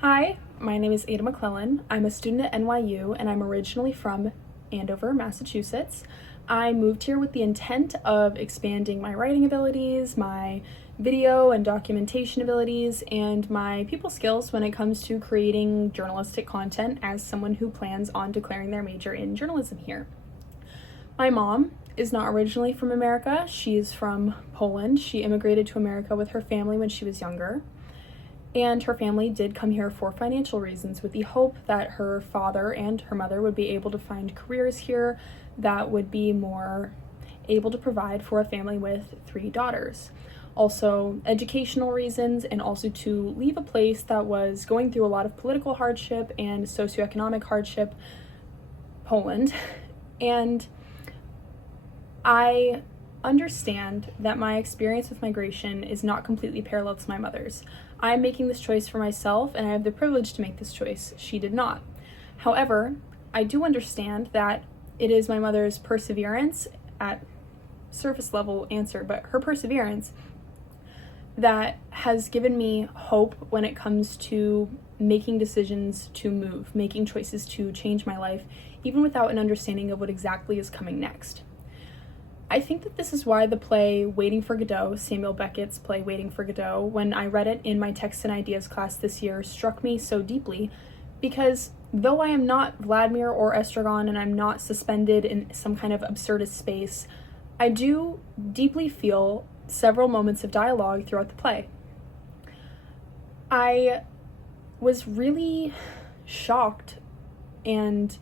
Hi, my name is Ada McClellan. I'm a student at NYU and I'm originally from Andover, Massachusetts. I moved here with the intent of expanding my writing abilities, my video and documentation abilities, and my people skills when it comes to creating journalistic content as someone who plans on declaring their major in journalism here. My mom is not originally from America. She's from Poland. She immigrated to America with her family when she was younger. And her family did come here for financial reasons with the hope that her father and her mother would be able to find careers here that would be more able to provide for a family with 3 daughters. Also, educational reasons, and also to leave a place that was going through a lot of political hardship and socioeconomic hardship, Poland. And I understand that my experience with migration is not completely parallel to my mother's. I'm making this choice for myself, and I have the privilege to make this choice. She did not. However, I do understand that it is my mother's perseverance at surface level answer, but her perseverance that has given me hope when it comes to making decisions to move, making choices to change my life, even without an understanding of what exactly is coming next. I think that this is why the play Waiting for Godot, Samuel Beckett's play Waiting for Godot, when I read it in my text and ideas class this year, struck me so deeply, because though I am not Vladimir or Estragon and I'm not suspended in some kind of absurdist space, I do deeply feel several moments of dialogue throughout the play. I was really shocked and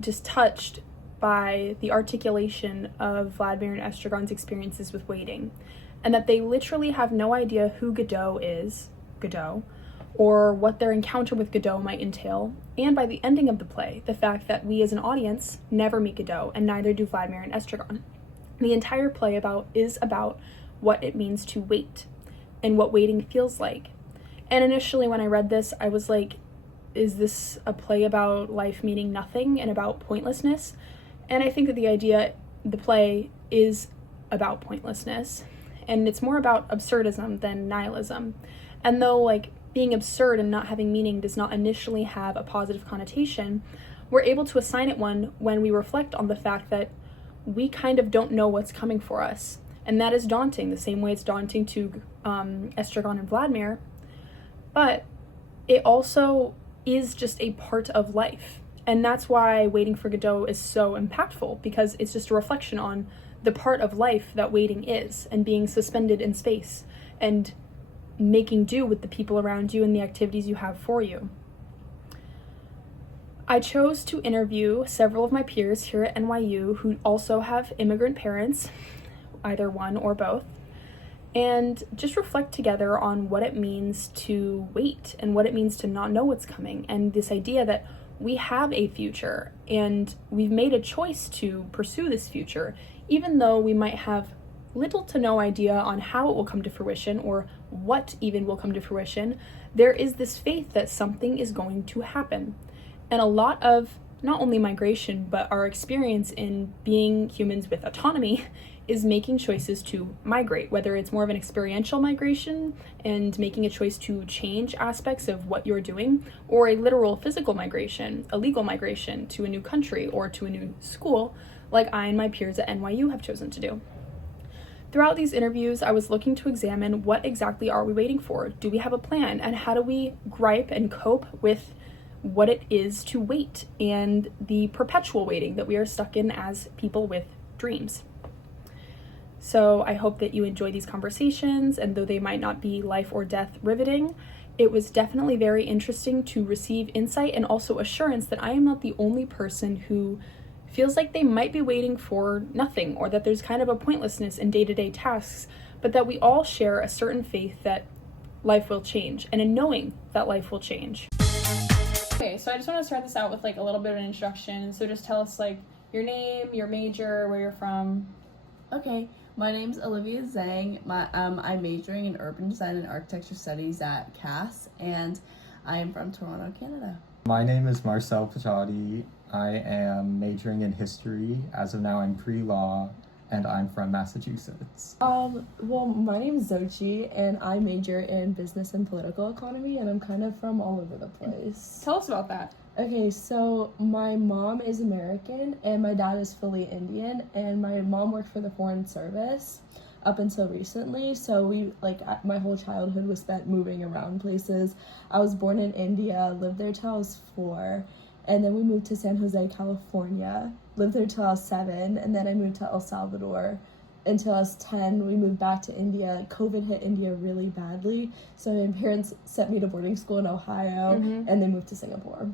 just touched by the articulation of Vladimir and Estragon's experiences with waiting, and that they literally have no idea who Godot is, or what their encounter with Godot might entail, and by the ending of the play, the fact that we as an audience never meet Godot, and neither do Vladimir and Estragon. The entire play is about what it means to wait, and what waiting feels like. And initially when I read this, I was like, is this a play about life meaning nothing and about pointlessness? And I think that the play is about pointlessness, and it's more about absurdism than nihilism. And though being absurd and not having meaning does not initially have a positive connotation, we're able to assign it one when we reflect on the fact that we kind of don't know what's coming for us. And that is daunting, the same way it's daunting to Estragon and Vladimir, but it also is just a part of life. And that's why Waiting for Godot is so impactful, because it's just a reflection on the part of life that waiting is, and being suspended in space, and making do with the people around you and the activities you have for you. I chose to interview several of my peers here at NYU who also have immigrant parents, either one or both, and just reflect together on what it means to wait and what it means to not know what's coming, and this idea that we have a future and we've made a choice to pursue this future, even though we might have little to no idea on how it will come to fruition or what even will come to fruition. There is this faith that something is going to happen. And a lot of not only migration, but our experience in being humans with autonomy is making choices to migrate, whether it's more of an experiential migration and making a choice to change aspects of what you're doing, or a literal physical migration, a legal migration to a new country or to a new school, like I and my peers at NYU have chosen to do. Throughout these interviews, I was looking to examine what exactly are we waiting for? Do we have a plan? And how do we gripe and cope with what it is to wait and the perpetual waiting that we are stuck in as people with dreams? So I hope that you enjoy these conversations, and though they might not be life or death riveting, it was definitely very interesting to receive insight and also assurance that I am not the only person who feels like they might be waiting for nothing, or that there's kind of a pointlessness in day-to-day tasks, but that we all share a certain faith that life will change, and a knowing that life will change. Okay, so I just want to start this out with a little bit of an introduction. So just tell us your name, your major, where you're from. Okay, my name's Olivia Zhang. I'm majoring in urban design and architecture studies at Cass, and I am from Toronto, Canada. My name is Marcel Pachadi. I am majoring in history. As of now, I'm pre-law. And I'm from Massachusetts. Well, my name's Zochi, and I major in business and political economy, and I'm kind of from all over the place. Tell us about that. Okay, so my mom is American, and my dad is fully Indian, and my mom worked for the Foreign Service up until recently, so my whole childhood was spent moving around places. I was born in India, lived there till I was 4, and then we moved to San Jose, California, lived there till I was 7, and then I moved to El Salvador until I was 10. We moved back to India. COVID hit India really badly, so my parents sent me to boarding school in Ohio, and they moved to Singapore.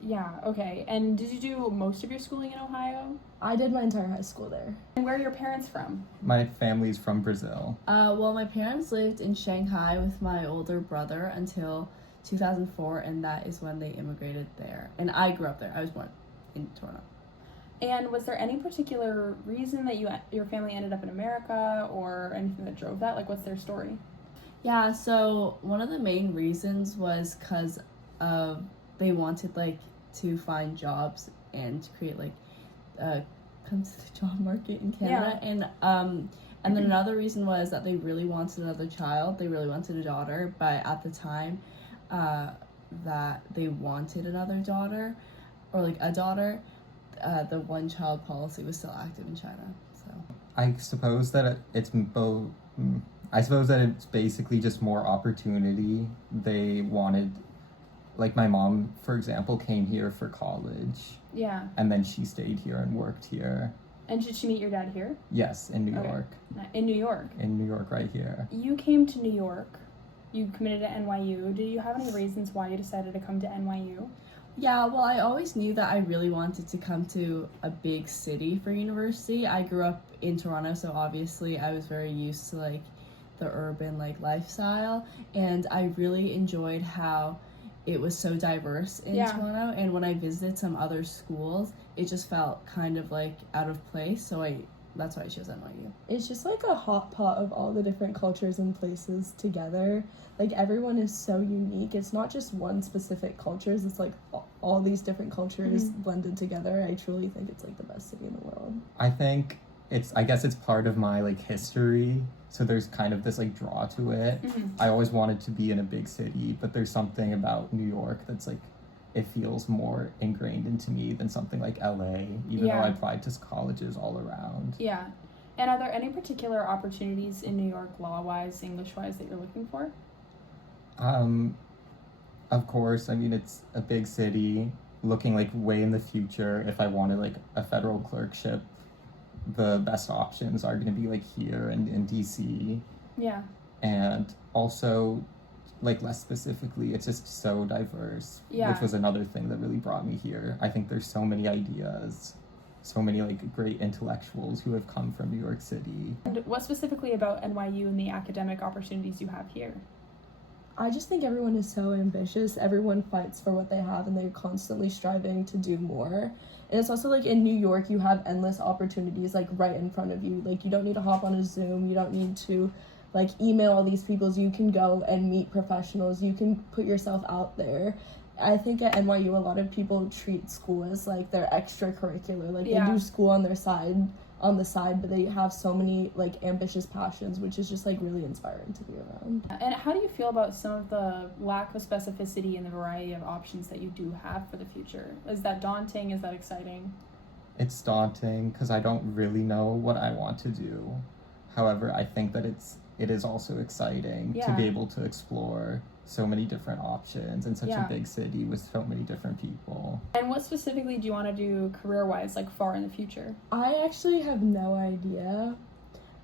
Yeah, okay. And did you do most of your schooling in Ohio? I did my entire high school there. And where are your parents from? My family's from Brazil. Well, my parents lived in Shanghai with my older brother until 2004, and that is when they immigrated there. And I grew up there. I was born in Toronto. And was there any particular reason that your family ended up in America or anything that drove that? Like, what's their story? Yeah, so one of the main reasons was because they wanted, to find jobs and to create, come to the job market in Canada. Yeah. And then another reason was that they really wanted another child. They really wanted a daughter, but at the time that they wanted another daughter, or, a daughter, the one-child policy was still active in China, so. I suppose that it's both. I suppose that it's basically just more opportunity. They wanted, my mom, for example, came here for college. Yeah. And then she stayed here and worked here. And did she meet your dad here? Yes, in New York. In New York? In New York, right here. You came to New York. You committed to NYU. Did you have any reasons why you decided to come to NYU? Yeah, well, I always knew that I really wanted to come to a big city for university. I grew up in Toronto, so obviously I was very used to, the urban, lifestyle. And I really enjoyed how it was so diverse in Toronto. And when I visited some other schools, it just felt kind of, out of place. So that's why I chose NYU. It's just a hot pot of all the different cultures and places together. Everyone is so unique. It's not just one specific cultures. It's all these different cultures blended together. I truly think it's the best city in the world. I guess it's part of my history. So there's kind of this draw to it. I always wanted to be in a big city, but there's something about New York that's it feels more ingrained into me than something like LA, even though I applied to colleges all around. Yeah. And are there any particular opportunities in New York, law-wise, English-wise, that you're looking for? Of course, it's a big city. Looking way in the future, if I wanted a federal clerkship, the best options are going to be here and in DC. Yeah. And also, less specifically, it's just so diverse, which was another thing that really brought me here. I think there's so many ideas, so many great intellectuals who have come from New York City. And what specifically about NYU and the academic opportunities you have here? I just think everyone is so ambitious. Everyone fights for what they have, and they're constantly striving to do more. And it's also in New York, you have endless opportunities right in front of you. You don't need to hop on a Zoom. You don't need to email all these people. You can go and meet professionals. You can put yourself out there. I think at NYU, a lot of people treat school as their extracurricular. They do school on the side, but they have so many ambitious passions, which is just really inspiring to be around. And how do you feel about some of the lack of specificity and the variety of options that you do have for the future? Is that daunting? Is that exciting? It's daunting because I don't really know what I want to do. However, I think that it is also exciting to be able to explore so many different options in such a big city with so many different people. And what specifically do you want to do career-wise, far in the future? I actually have no idea.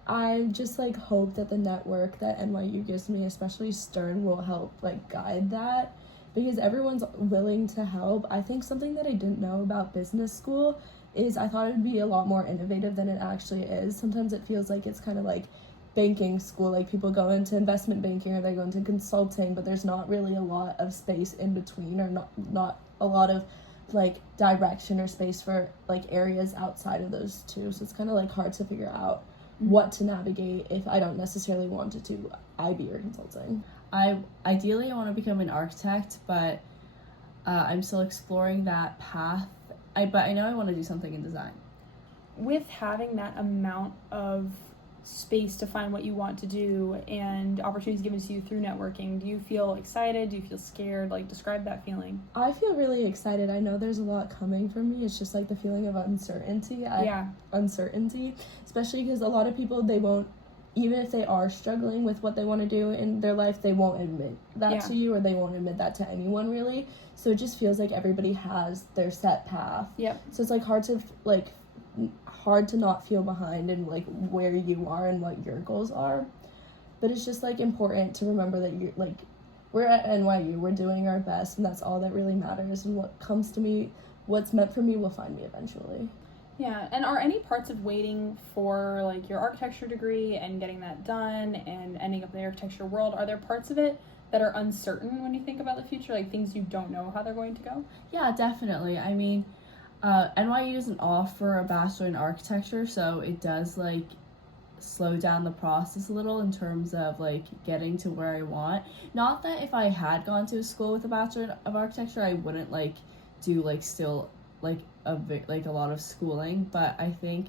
I just hope that the network that NYU gives me, especially Stern, will help guide that, because everyone's willing to help. I think something that I didn't know about business school is I thought it would be a lot more innovative than it actually is. Sometimes it feels it's kind of banking school, people go into investment banking or they go into consulting, but there's not really a lot of space in between, or not a lot of direction or space for areas outside of those two. So it's kind of hard to figure out what to navigate if I don't necessarily want to do IB or consulting. Ideally I want to become an architect, but I'm still exploring that path. But I know I want to do something in design. with having that amount of space to find what you want to do and opportunities given to you through networking, do you feel excited? Do you feel scared? Like, describe that feeling. I feel really excited. I know there's a lot coming for me. It's just like the feeling of uncertainty. Uncertainty, especially because a lot of people, they won't, even if they are struggling with what they want to do in their life, they won't admit that to you, or they won't admit that to anyone, really. So it just feels like everybody has their set path. Yep. So it's like hard to not feel behind in like where you are and what your goals are. But it's just like important to remember that you're like, we're at NYU, we're doing our best, and that's all that really matters. And what comes to me, what's meant for me will find me eventually. Yeah, and are any parts of waiting for like your architecture degree and getting that done and ending up in the architecture world, are there parts of it that are uncertain when you think about the future, like things you don't know how they're going to go? Yeah, definitely. I mean, NYU doesn't offer a bachelor in architecture, so it does like slow down the process a little in terms of like getting to where I want. Not that if I had gone to a school with a bachelor of architecture, I wouldn't like do like still like a lot of schooling, but I think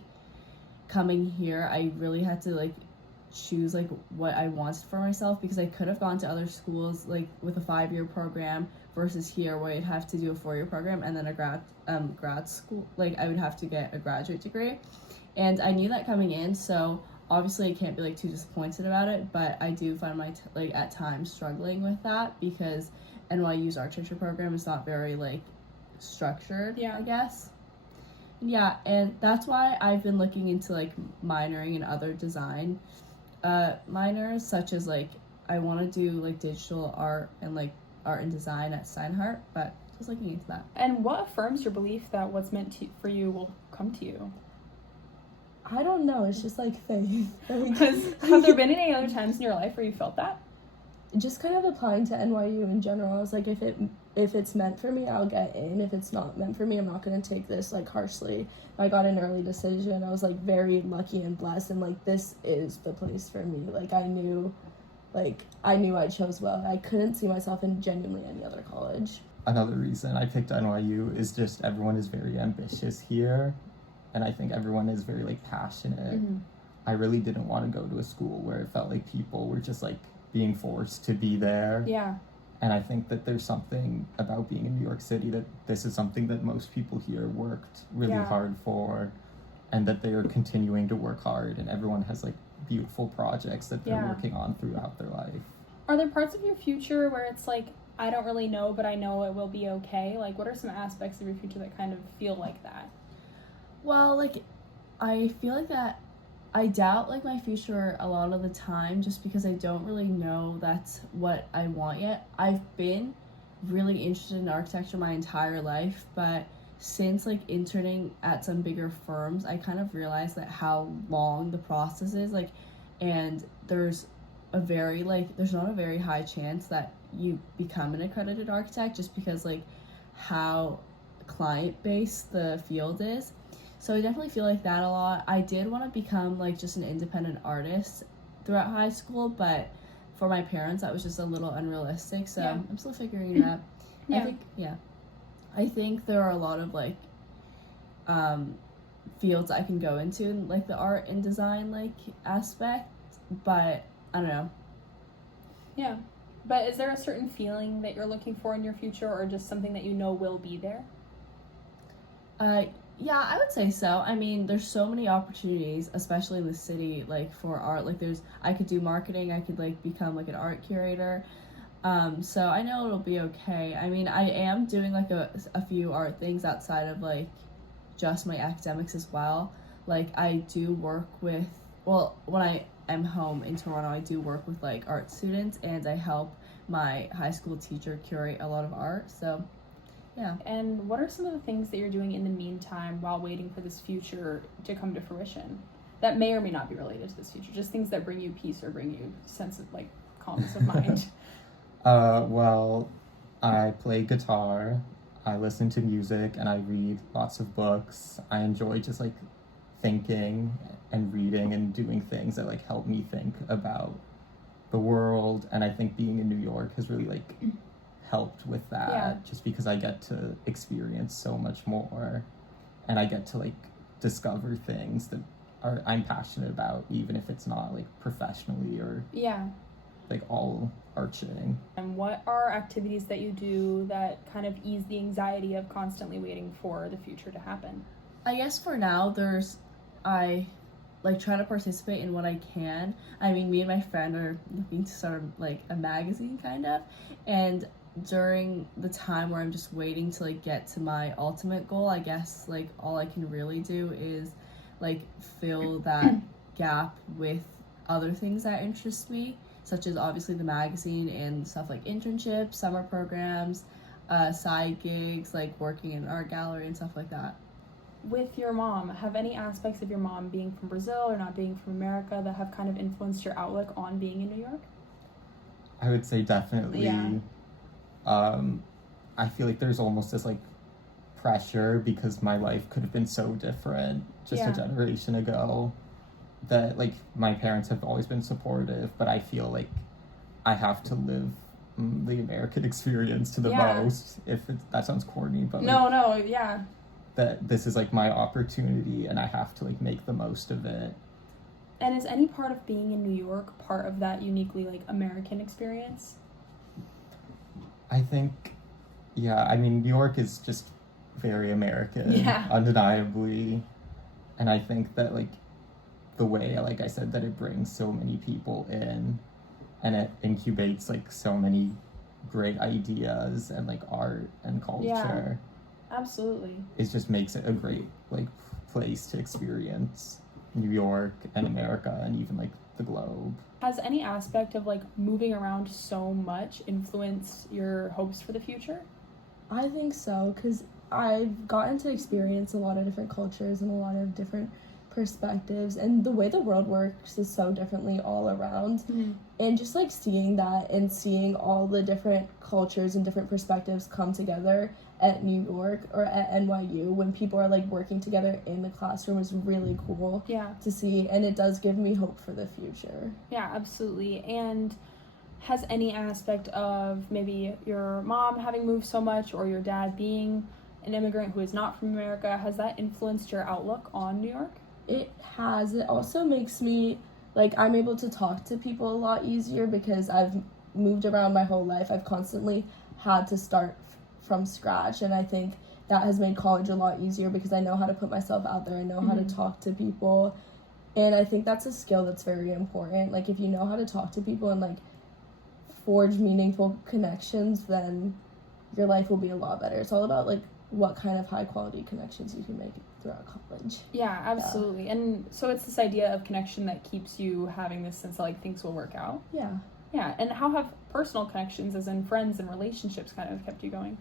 coming here I really had to like choose like what I wanted for myself, because I could have gone to other schools like with a 5-year program versus here where I'd have to do a 4-year program and then a grad school, like I would have to get a graduate degree, and I knew that coming in, so obviously I can't be like too disappointed about it, but I do find like at times struggling with that because NYU's architecture program is not very like structured, I guess. Yeah, and that's why I've been looking into like minoring in other design minors, such as like I want to do like digital art and like art and design at Steinhardt, but just looking into that. And what affirms your belief that what's meant for you will come to you? I don't know, it's just like faith. Have there been any other times in your life where you felt that? Just kind of applying to NYU in general. I was like, if it's meant for me, I'll get in. If it's not meant for me, I'm not going to take this like harshly. I got an early decision. I was like very lucky and blessed, and like this is the place for me. Like I knew I chose well. I couldn't see myself in genuinely any other college. Another reason I picked NYU is just everyone is very ambitious here, and I think everyone is very like passionate. Mm-hmm. I really didn't want to go to a school where it felt like people were just like being forced to be there. Yeah. And I think that there's something about being in New York City that this is something that most people here worked really hard for, and that they are continuing to work hard, and everyone has like beautiful projects that they're working on throughout their life. Are there parts of your future where it's like, I don't really know, but I know it will be okay? Like, what are some aspects of your future that kind of feel like that? Well, like, I feel like that I doubt like my future a lot of the time just because I don't really know that's what I want yet. I've been really interested in architecture my entire life, but since like interning at some bigger firms, I kind of realized that how long the process is, like, and there's not a very high chance that you become an accredited architect just because like how client-based the field is. So I definitely feel like that a lot. I did want to become like just an independent artist throughout high school, but for my parents that was just a little unrealistic, so I'm still figuring it out. I think there are a lot of like fields I can go into in like the art and design like aspect, but I don't know. Yeah. But is there a certain feeling that you're looking for in your future, or just something that you know will be there? Yeah, I would say so. I mean, there's so many opportunities, especially in the city, like for art. Like I could do marketing, I could like become like an art curator. So I know it'll be okay. I mean, I am doing like a few art things outside of like just my academics as well. Like I do work with, when I am home in Toronto, I do work with like art students, and I help my high school teacher curate a lot of art. So yeah. And what are some of the things that you're doing in the meantime while waiting for this future to come to fruition that may or may not be related to this future? Just things that bring you peace or bring you sense of like calmness of mind. Well, I play guitar, I listen to music, and I read lots of books. I enjoy just like thinking and reading and doing things that like help me think about the world. And I think being in New York has really like helped with that, just because I get to experience so much more, and I get to like discover things that I'm passionate about, even if it's not like professionally or Yeah. like all arching. And what are activities that you do that kind of ease the anxiety of constantly waiting for the future to happen? I guess for now, I like try to participate in what I can. I mean, me and my friend are looking to start like a magazine kind of, and during the time where I'm just waiting to like get to my ultimate goal, I guess like all I can really do is like fill that gap with other things that interest me, such as obviously the magazine and stuff like internships, summer programs, side gigs, like working in an art gallery and stuff like that. With your mom, have any aspects of your mom being from Brazil or not being from America that have kind of influenced your outlook on being in New York? I would say definitely. Yeah. I feel like there's almost this like pressure because my life could have been so different just Yeah. a generation ago, that like my parents have always been supportive, but I feel like I have to live the American experience to the Yeah. most. That sounds corny, but No, yeah. that this is like my opportunity and I have to like make the most of it. And is any part of being in New York part of that uniquely like American experience? I think, yeah, I mean, New York is just very American, Yeah. undeniably. And I think that, like, the way, like I said, that it brings so many people in and it incubates, like, so many great ideas and, like, art and culture. Absolutely. It just makes it a great, like, place to experience New York and America and even, like, the globe. Has any aspect of like moving around so much influenced your hopes for the future? I think so, because I've gotten to experience a lot of different cultures and a lot of different perspectives, and the way the world works is so differently all around. And just like seeing that and seeing all the different cultures and different perspectives come together at New York or at NYU when people are like working together in the classroom is really cool Yeah. to see, and it does give me hope for the future. Yeah, absolutely. And has any aspect of maybe your mom having moved so much or your dad being an immigrant who is not from America, has that influenced your outlook on New York? It has. It also makes me, like, I'm able to talk to people a lot easier because I've moved around my whole life. I've constantly had to start from scratch, and I think that has made college a lot easier because I know how to put myself out there. I know how to talk to people, and I think that's a skill that's very important. Like, if you know how to talk to people and, like, forge meaningful connections, then your life will be a lot better. It's all about, like, what kind of high-quality connections you can make throughout college. Yeah, absolutely. And so it's this idea of connection that keeps you having this sense that like things will work out. Yeah. Yeah, and how have personal connections, as in friends and relationships, kind of kept you going?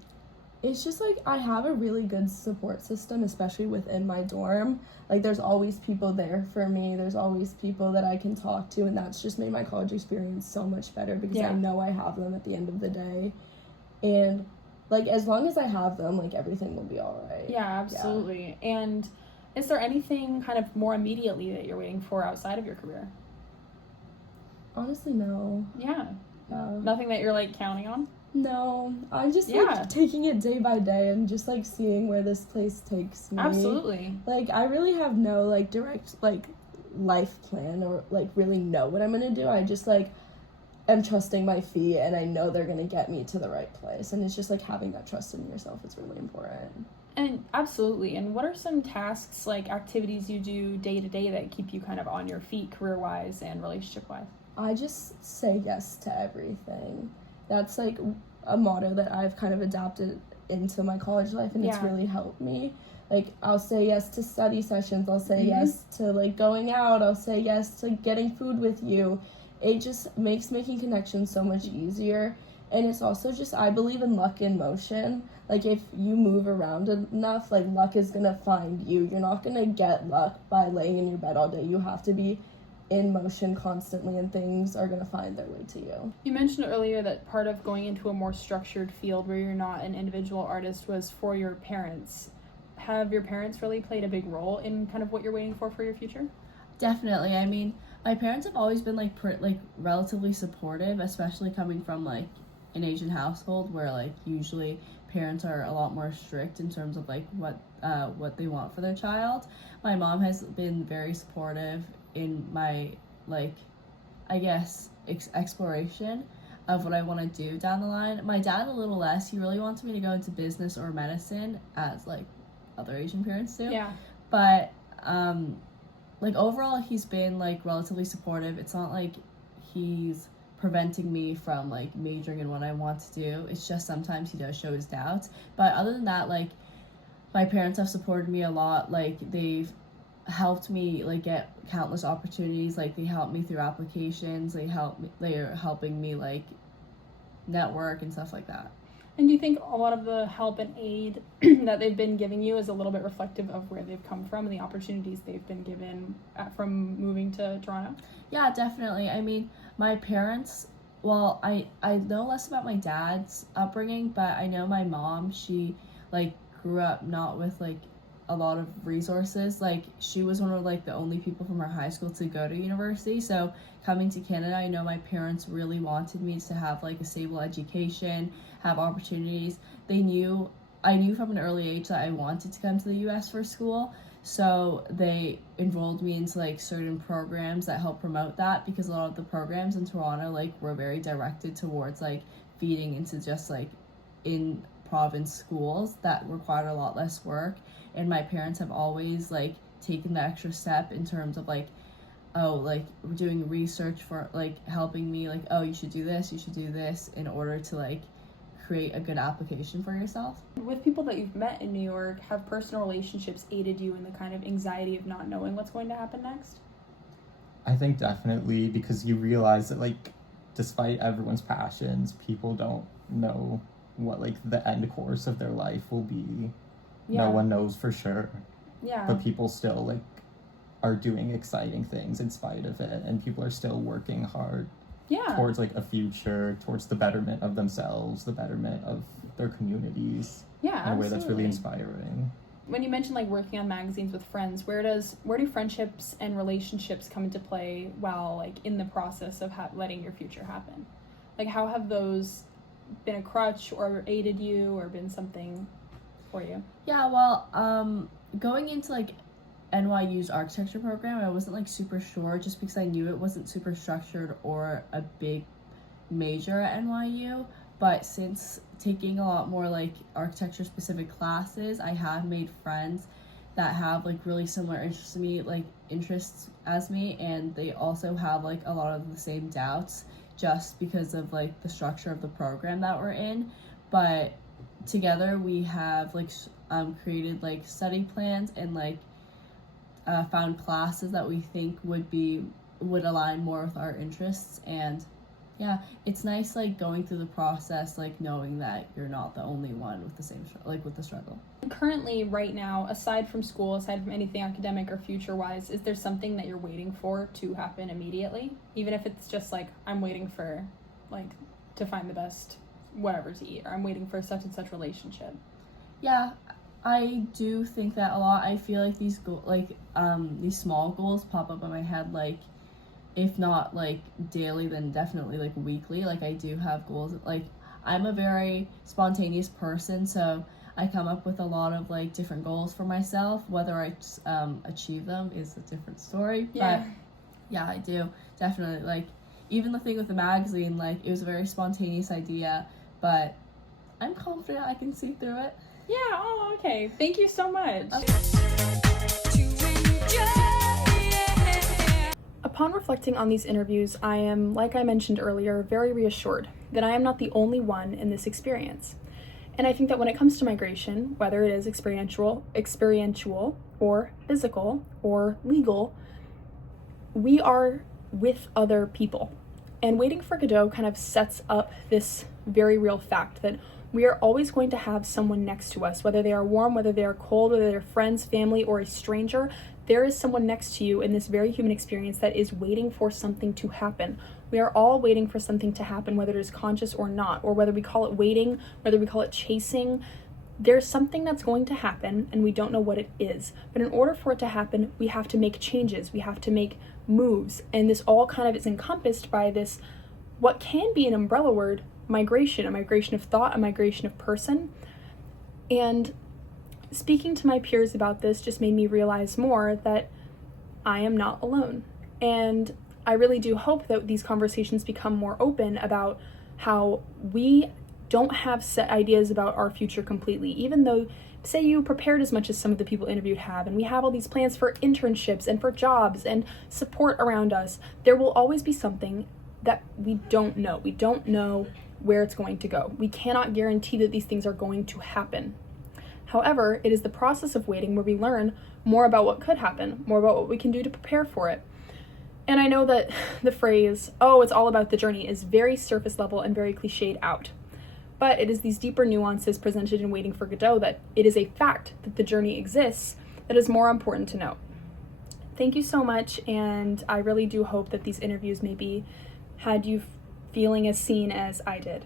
It's just, like, I have a really good support system, especially within my dorm. Like, there's always people there for me. There's always people that I can talk to, and that's just made my college experience so much better because I know I have them at the end of the day. And, like, as long as I have them, like, everything will be all right. Yeah, absolutely. Yeah. And is there anything kind of more immediately that you're waiting for outside of your career? Honestly, no. Yeah. Nothing that you're, like, counting on? No, I'm just like taking it day by day and just like seeing where this place takes me. Absolutely. Like, I really have no like direct like life plan or like really know what I'm gonna do. I just like am trusting my feet and I know they're gonna get me to the right place. And it's just like having that trust in yourself is really important. And absolutely. And what are some tasks, like activities you do day to day that keep you kind of on your feet career-wise and relationship-wise? I just say yes to everything. That's like a motto that I've kind of adapted into my college life, and it's really helped me. Like, I'll say yes to study sessions, I'll say yes to like going out, I'll say yes to getting food with you. It just makes making connections so much easier. And it's also just, I believe in luck in motion. Like, if you move around enough, like, luck is gonna find you. You're not gonna get luck by laying in your bed all day. You have to be in motion constantly, and things are going to find their way to you. You mentioned earlier that part of going into a more structured field where you're not an individual artist was for your parents. Have your parents really played a big role in kind of what you're waiting for your future? Definitely. I mean, my parents have always been like relatively supportive, especially coming from like an Asian household where like usually parents are a lot more strict in terms of like what they want for their child. My mom has been very supportive in my like, I guess, exploration of what I want to do down the line. My dad a little less. He really wants me to go into business or medicine, as like other Asian parents do. Yeah. But like overall he's been like relatively supportive. It's not like he's preventing me from like majoring in what I want to do. It's just sometimes he does show his doubts. But other than that, like my parents have supported me a lot. Like they've helped me like get countless opportunities. Like they helped me through applications. They're helping me like network and stuff like that. And do you think a lot of the help and aid that they've been giving you is a little bit reflective of where they've come from and the opportunities they've been given from moving to Toronto? Yeah, definitely. I mean, my parents, well, I know less about my dad's upbringing, but I know my mom, she like grew up not with like a lot of resources. Like she was one of like the only people from her high school to go to university. So coming to Canada, I know my parents really wanted me to have like a stable education, have opportunities. I knew from an early age that I wanted to come to the US for school. So they enrolled me into like certain programs that help promote that, because a lot of the programs in Toronto like were very directed towards like feeding into just like in province schools that required a lot less work. And my parents have always like taken the extra step in terms of like, oh, like doing research for like helping me like, oh, you should do this in order to like create a good application for yourself. With people that you've met in New York, have personal relationships aided you in the kind of anxiety of not knowing what's going to happen next? I think definitely, because you realize that like despite everyone's passions, people don't know what like the end course of their life will be. Yeah. No one knows for sure. Yeah. But people still like are doing exciting things in spite of it, and people are still working hard towards like a future, towards the betterment of themselves, the betterment of their communities. Yeah, in a way that's really inspiring. When you mentioned like working on magazines with friends, where do friendships and relationships come into play while like in the process of letting your future happen? Like how have those been a crutch or aided you or been something for you? Yeah, well, going into like NYU's architecture program, I wasn't like super sure, just because I knew it wasn't super structured or a big major at NYU. But since taking a lot more like architecture specific classes, I have made friends that have like really similar interests as me, and they also have like a lot of the same doubts just because of like the structure of the program that we're in. But together we have like created like study plans and like found classes that we think would align more with our interests. And yeah, it's nice like going through the process, like knowing that you're not the only one with the same with the struggle. Currently, right now, aside from school, aside from anything academic or future wise, is there something that you're waiting for to happen immediately, even if it's just like I'm waiting for like to find the best whatever to eat, or I'm waiting for such and such relationship? Yeah, I do think that a lot. I feel like these these small goals pop up in my head, like if not like daily, then definitely like weekly. Like I do have goals. Like I'm a very spontaneous person, so I come up with a lot of like different goals for myself. Whether I achieve them is a different story. Yeah. But yeah, I do definitely. Like even the thing with the magazine, like it was a very spontaneous idea, but I'm confident I can see through it. Yeah, oh, okay. Thank you so much. Upon reflecting on these interviews, I am, like I mentioned earlier, very reassured that I am not the only one in this experience. And I think that when it comes to migration, whether it is experiential, or physical, or legal, we are with other people. And Waiting for Godot kind of sets up this very real fact that we are always going to have someone next to us, whether they are warm, whether they are cold, whether they're friends, family, or a stranger. There is someone next to you in this very human experience that is waiting for something to happen. We are all waiting for something to happen, whether it is conscious or not, or whether we call it waiting, whether we call it chasing. There's something that's going to happen, and we don't know what it is. But in order for it to happen, we have to make changes. We have to make moves. And this all kind of is encompassed by this, what can be an umbrella word, migration, a migration of thought, a migration of person. And speaking to my peers about this just made me realize more that I am not alone. And I really do hope that these conversations become more open about how we don't have set ideas about our future completely, even though, say you prepared as much as some of the people interviewed have, and we have all these plans for internships and for jobs and support around us, there will always be something that we don't know. We don't know where it's going to go. We cannot guarantee that these things are going to happen. However, it is the process of waiting where we learn more about what could happen, more about what we can do to prepare for it. And I know that the phrase, oh, it's all about the journey, is very surface level and very cliched out. But it is these deeper nuances presented in Waiting for Godot that it is a fact that the journey exists that is more important to note. Thank you so much, and I really do hope that these interviews maybe had you feeling as seen as I did.